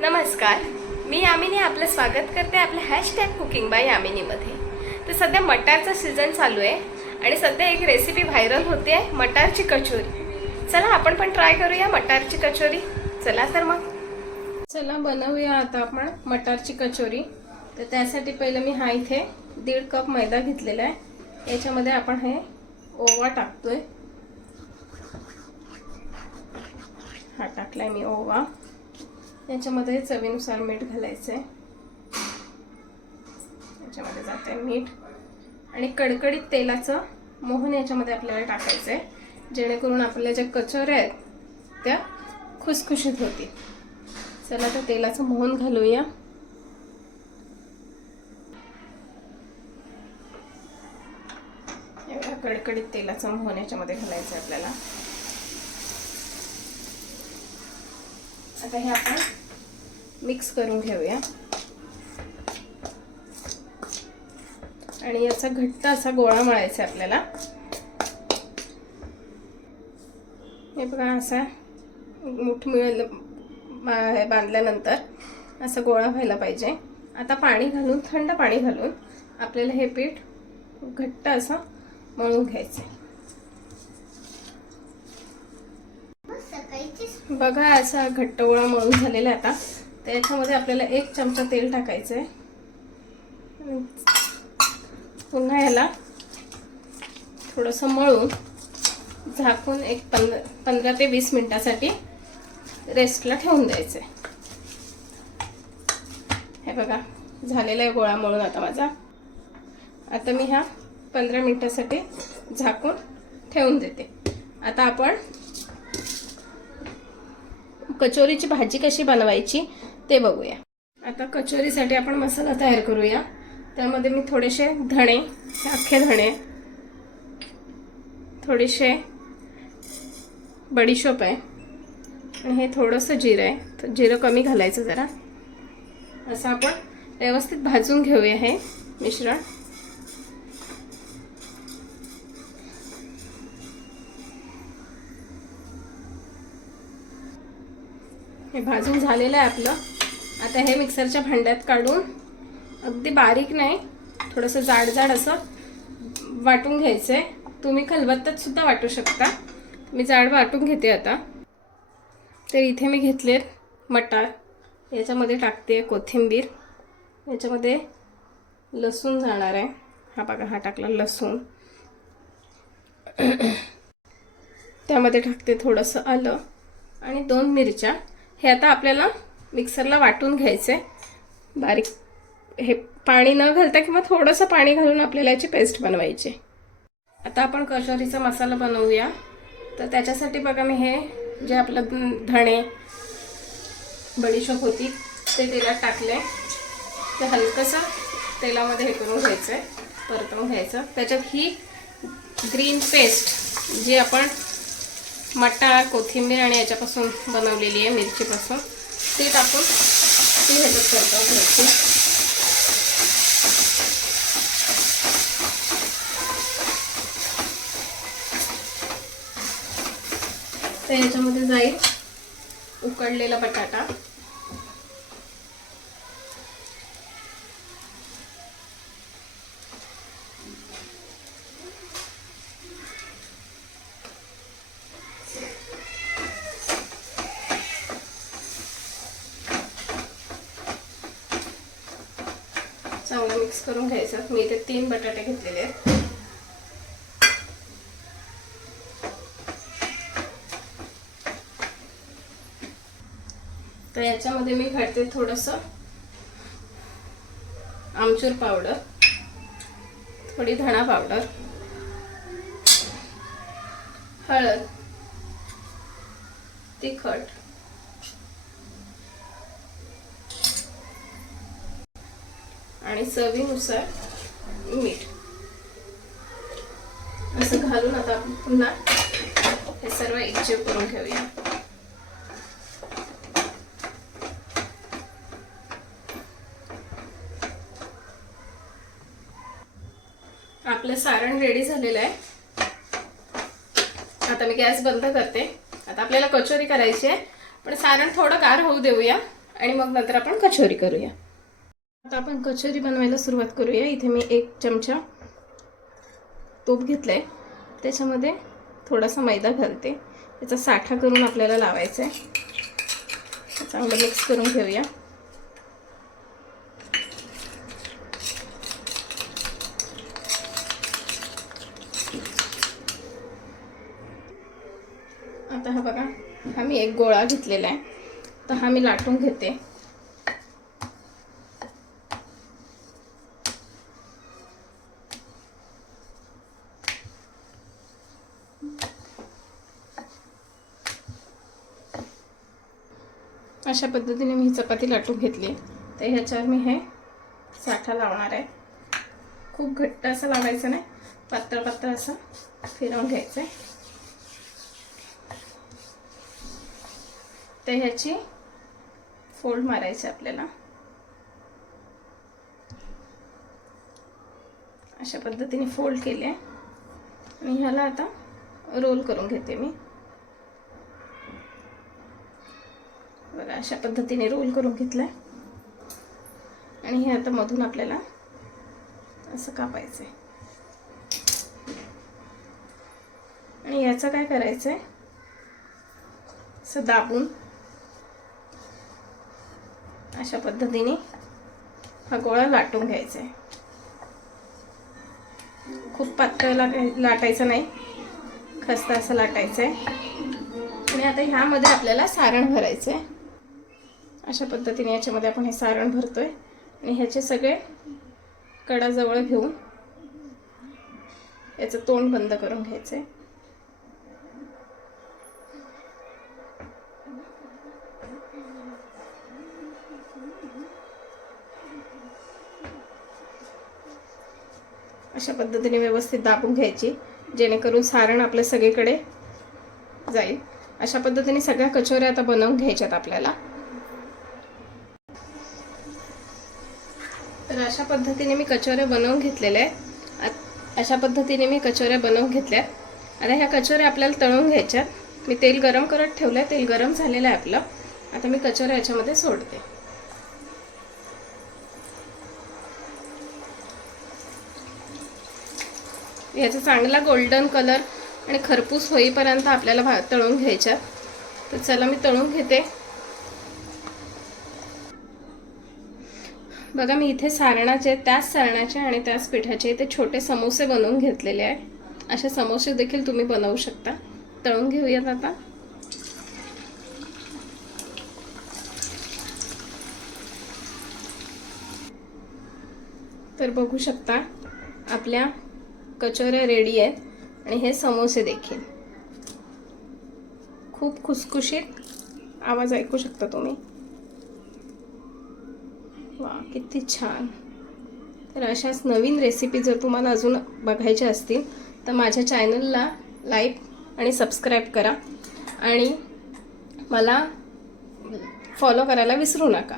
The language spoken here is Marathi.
नमस्कार, मी यामिनी आपलं स्वागत करते आपल्या हॅशटॅग कुकिंग बाय यामिनीमध्ये. तर सध्या मटारचा सीझन चालू आहे आणि सध्या एक रेसिपी व्हायरल होते आहे, मटारची कचोरी. चला आपण पण ट्राय करूया मटारची कचोरी. चला तर मग चला बनवूया आता आपण मटारची कचोरी. तर त्यासाठी पहिलं मी हा इथे 1.5 कप मैदा घेतलेला आहे. याच्यामध्ये आपण हे ओवा टाकतोय. हा टाकलाय मी ओवा. याच्यामध्ये चवीनुसार मीठ घालायचं आहे. याच्यामध्ये जाते मीठ आणि कडकडीत तेलाचं मोहन याच्यामध्ये आपल्याला टाकायचं आहे, जेणेकरून आपल्या ज्या कचोऱ्या आहेत त्या खुसखुशीत होतील. चला तर तेलाचं मोहन घालूया. एवढा कडकडीत तेलाचं मोहन याच्यामध्ये घालायचं आहे आपल्याला. आता हे आपण मिक्स करून घेऊया आणि याचा घट्ट असा गोळा मळायचा आपल्याला. हे बघा, असा मुठ मिळेल बांधल्यानंतर असा गोळा व्हायला पाहिजे. आता पाणी घालून, थंड पाणी घालून आपल्याला हे पीठ घट्ट असं मळून घ्यायचं. बघा, असा घट्ट गोळा मळून झालेला. आता त्याच्यामध्ये आपल्याला 1 चमचा तेल टाकायचं आहे. पुन्हा याला थोडंसं मळून झाकून एक 15 ते 20 मिनिटासाठी रेस्टला ठेवून द्यायचं आहे. हे बघा, झालेला आहे गोळा मळून आता माझा. आता मी ह्या 15 मिनिटासाठी झाकून ठेवून देते. आता आपण कचोरीची भाजी कशी बनवायची ते बघूया. आता कचोरीसाठी आपण मसाला तयार करूया. त्यामध्ये मी थोडेसे धणे, अख्खे धणे, थोडेसे बडीशोप आहे आणि हे थोडंसं जिरं आहे. तर जिरं कमी घालायचं जरा. असं आपण व्यवस्थित भाजून घेऊया हे मिश्रण. हे भाजून झालेलं आहे आपलं. आता हे मिक्सरच्या भांड्यात काढून अगदी बारीक नाही, थोडंसं जाड असं वाटून घ्यायचं आहे. तुम्ही खलबत्त्यात सुद्धा वाटू शकता. मी जाड वाटून घेते आता. तर इथे मी घेतलेत मटार. याच्यामध्ये टाकते कोथिंबीर. याच्यामध्ये लसूण जाणार आहे. हा बघा, हा टाकला लसूण. त्यामध्ये टाकते थोडंसं आलं आणि 2 मिरच्या. हे आता आपल्याला मिक्सरला वाटून घ्यायचं आहे बारीक. हे पाणी न घालता किंवा थोडंसं पाणी घालून आपल्याला याची पेस्ट बनवायची. आता आपण कचोरीचा मसाला बनवूया. तर त्याच्यासाठी बघा, मी हे जे आपलं धणे, बडीशोप होती ते तेलात टाकले. ते हलकंसं तेलामध्ये हे करून घ्यायचं आहे, परतवून घ्यायचं. त्याच्यात ही ग्रीन पेस्ट जी आपण मटार, कोथिंबीर आणि याच्यापासून बनवलेली आहे, मिरचीपासून, ती टाकून ती ह्याच्यात परतवून घ्यायची. तर याच्यामध्ये जाईल उकडलेला बटाटा, चांगलं मिक्स करून घ्यायचं. मी इथे 3 बटाटे घेतलेले आहेत. तर याच्यामध्ये मी घालते थोडंसं आमचूर पावडर, थोडी धणा पावडर, हळद, तिखट आणि चवीनुसार मीठ. असं घालून आता आपण पुन्हा हे सर्व एकजीव करून घेऊया. आपलं सारण रेडी झालेलं आहे. आता मी गॅस बंद करते. आता आपल्याला कचोरी करायची आहे, पण सारण थोडं गार होऊ देऊया आणि मग नंतर आपण कचोरी करूया. आता आपण कचोरी बनवायला सुरुवात करूया. इथे मी 1 चमचा तूप घेतलंय, त्याच्यामध्ये थोडासा मैदा घालते. याचा साठा करून आपल्याला लावायचा आहे. चांगलं मिक्स करून घेऊया. आता हा बघा, हा मी एक गोळा घेतलेला आहे, तर हा मी लाटून घेते. अशा पद्धतीने मी चपाती लाटून घेतली. तर ह्याच्यावर मी हे साठा लावणार आहे. खूप घट्ट असं लावायचं नाही, पातळ पातळ असं फिरवून घ्यायचं आहे. तर ह्याची फोल्ड मारायची आपल्याला. अशा पद्धतीने फोल्ड केले आणि ह्याला आता रोल करून घेते मी. बघा, अशा पद्धतीने रोल करून घेतलंय आणि हे आता मधून आपल्याला असं कापायचंय. आणि याचं काय करायचंय, असं दाबून अशा पद्धतीने हा गोळा लाटून घ्यायचा आहे. खूप पातळ लाटायचं नाही, खस्ता असं लाटायचं आहे. आणि आता ह्यामध्ये आपल्याला सारण भरायचं आहे. अशा पद्धतीने याच्यामध्ये आपण हे सारण भरतोय आणि ह्याचे सगळे कडा जवळ घेऊन याचं तोंड बंद करून घ्यायचं आहे. अशा पद्धतीने व्यवस्थित दाबून घ्यायची, जेणेकरून सारण आपल्या सगळीकडे जाईल. अशा पद्धतीने सगळ्या कचोऱ्या आता बनवून घ्यायच्यात आपल्याला. तर अशा पद्धतीने मी कचोऱ्या बनवून घेतलेल्या आहेत. अशा पद्धतीने मी कचोऱ्या बनवून घेतल्या. आता ह्या कचोऱ्या आपल्याला तळून घ्यायच्यात. मी तेल गरम करत ठेवलंय, तेल गरम झालेलं आहे आपलं. आता मी कचोऱ्या याच्यामध्ये सोडते. याचा चांगला गोल्डन कलर आणि खरपूस होईपर्यंत आपल्याला तळून घ्यायच्या. तर चला मी तळून घेते. बघा, मी इथे त्याच सारणाचे आणि त्याच पिठाचे इथे छोटे समोसे बनवून घेतलेले आहे. असे समोसे देखील तुम्ही बनवू शकता. तळून घेऊयात आता. तर बघू शकता आपल्या कचोऱ्या रेडी आहेत आणि हे समोसे देखील. खूप खुसखुशीत आवाज ऐकू शकता तुम्ही. वा, किती छान. तर अशाच नवीन रेसिपी जर तुम्हाला अजून बघायच्या असतील तर माझ्या चॅनलला लाईक आणि सबस्क्राईब करा आणि मला फॉलो करायला विसरू नका.